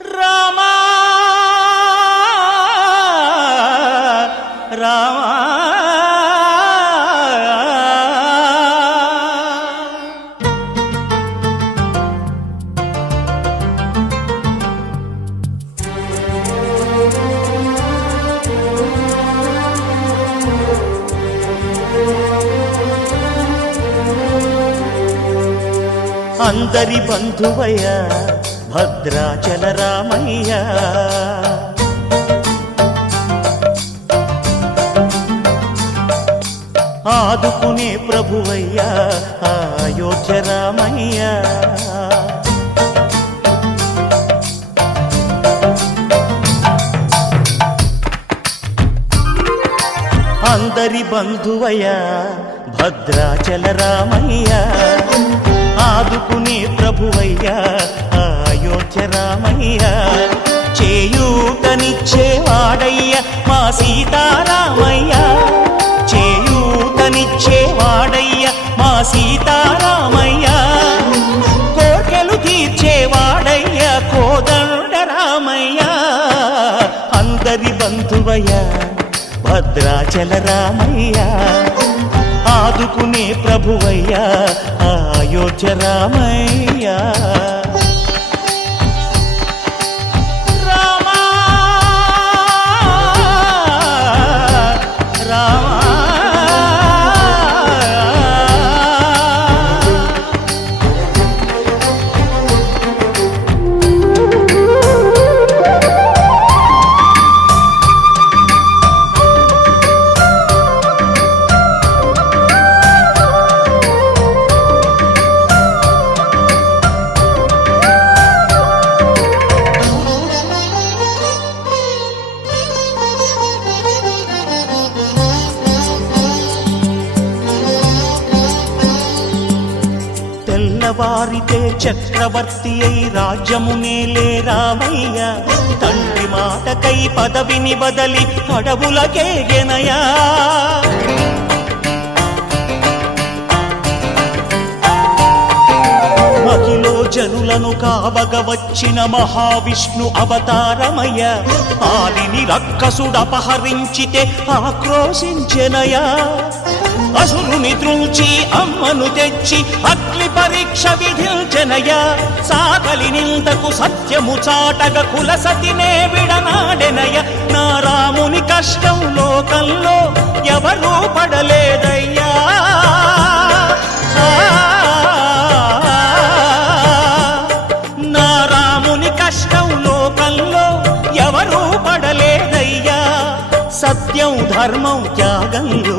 రామా రామా అందరి బంధువయ్య భద్రాచల రామయ్య ఆదుకునే ప్రభువయ్య అయోధ్య రామయ్య అందరి బంధువయ్య భద్రాచల రామయ్య ఆదుకునే ప్రభువయ్య అయోధ్య రామయ్య చేయూతనిచ్చేవాడయ్య మా సీతారామయ్య చేయూతనిచ్చేవాడయ్య మా సీతారామయ్య కోర్కెలు తీర్చేవాడయ్య కోదండ రామయ్య అందరి బంధువయ్య భద్రాచల రామయ్య ఆదుకునే ప్రభువయ్య అయోధ్య రామయ్య రామా రామా తెల్లవారితే చక్రవర్తి అయి రాజ్యమునేలే రామయ్య తండ్రి మాటకై పదవిని బదలి అడవులకేగెనయా మహిలో జనులను కావగ వచ్చిన మహావిష్ణు అవతారమయ్య ఆలిని రక్కసుడపహరించితే ఆక్రోశించెనయా అసురుని త్రుంచి అమ్మను తెచ్చి అగ్ని పరీక్ష విధించెనయా సాగలి నిందకు సత్యము చాటగ కుల సతినే విడనాడెనయ నా రాముని కష్టం లోకంలో ఎవరూ పడలేదయ్యా నా రాముని కష్టం లోకంలో ఎవరూ పడలేదయ్యా సత్యం ధర్మం త్యాగంలో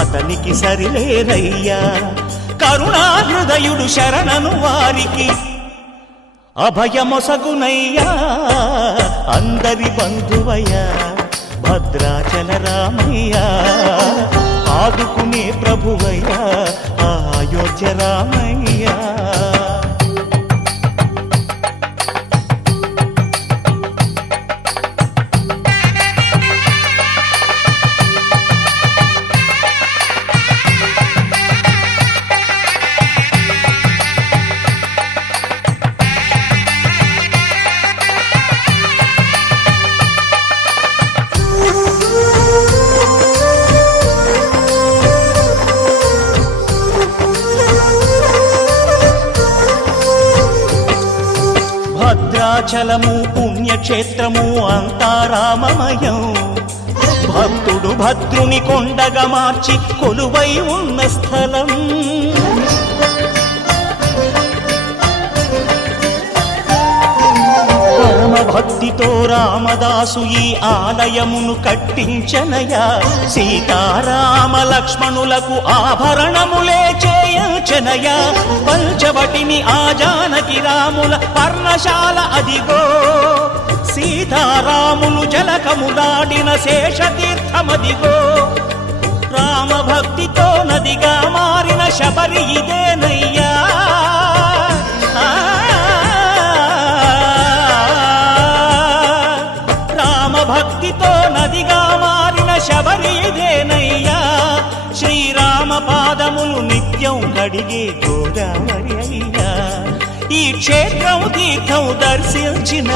అతనికి సరిలేరయ్యా కరుణా హృదయుడు శరణను వారికి అభయమొసగునయ్యా అందరి బంధువయ్య భద్రాచల రామయ్య ఆదుకునే ప్రభువయ్య అయోధ్య రామయ్య భద్రాచలము పుణ్యక్షేత్రము అంతా రామమయం భక్తుడు భద్రుని కొండగా మార్చి కొలువై ఉన్న స్థలం పరమ భక్తితో రామదాసు ఈ ఆలయమును కట్టించనయా సీతారామ లక్ష్మణులకు ఆభరణములే చేయచనయా పంచవటిని ఆ జానకి రాముల పర్ణశాల అదిగో సీతారాములు జలకములాడిన శేషతీర్థమదిగో రామభక్తితో నదిగా మారిన శబరి ఇదేనయ్యా రామభక్తితో నదిగా మారిన శబరి ఇదేనయ్యా శ్రీరామ పాదములు నిత్యం కడిగే గోదావరి అయ్యా ఈ క్షేత్రం తీర్థం దర్శించిన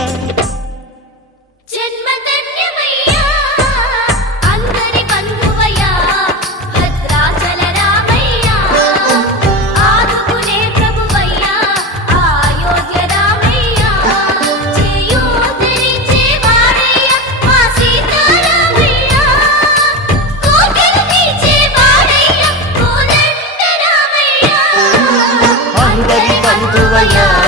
బంధువయ్యా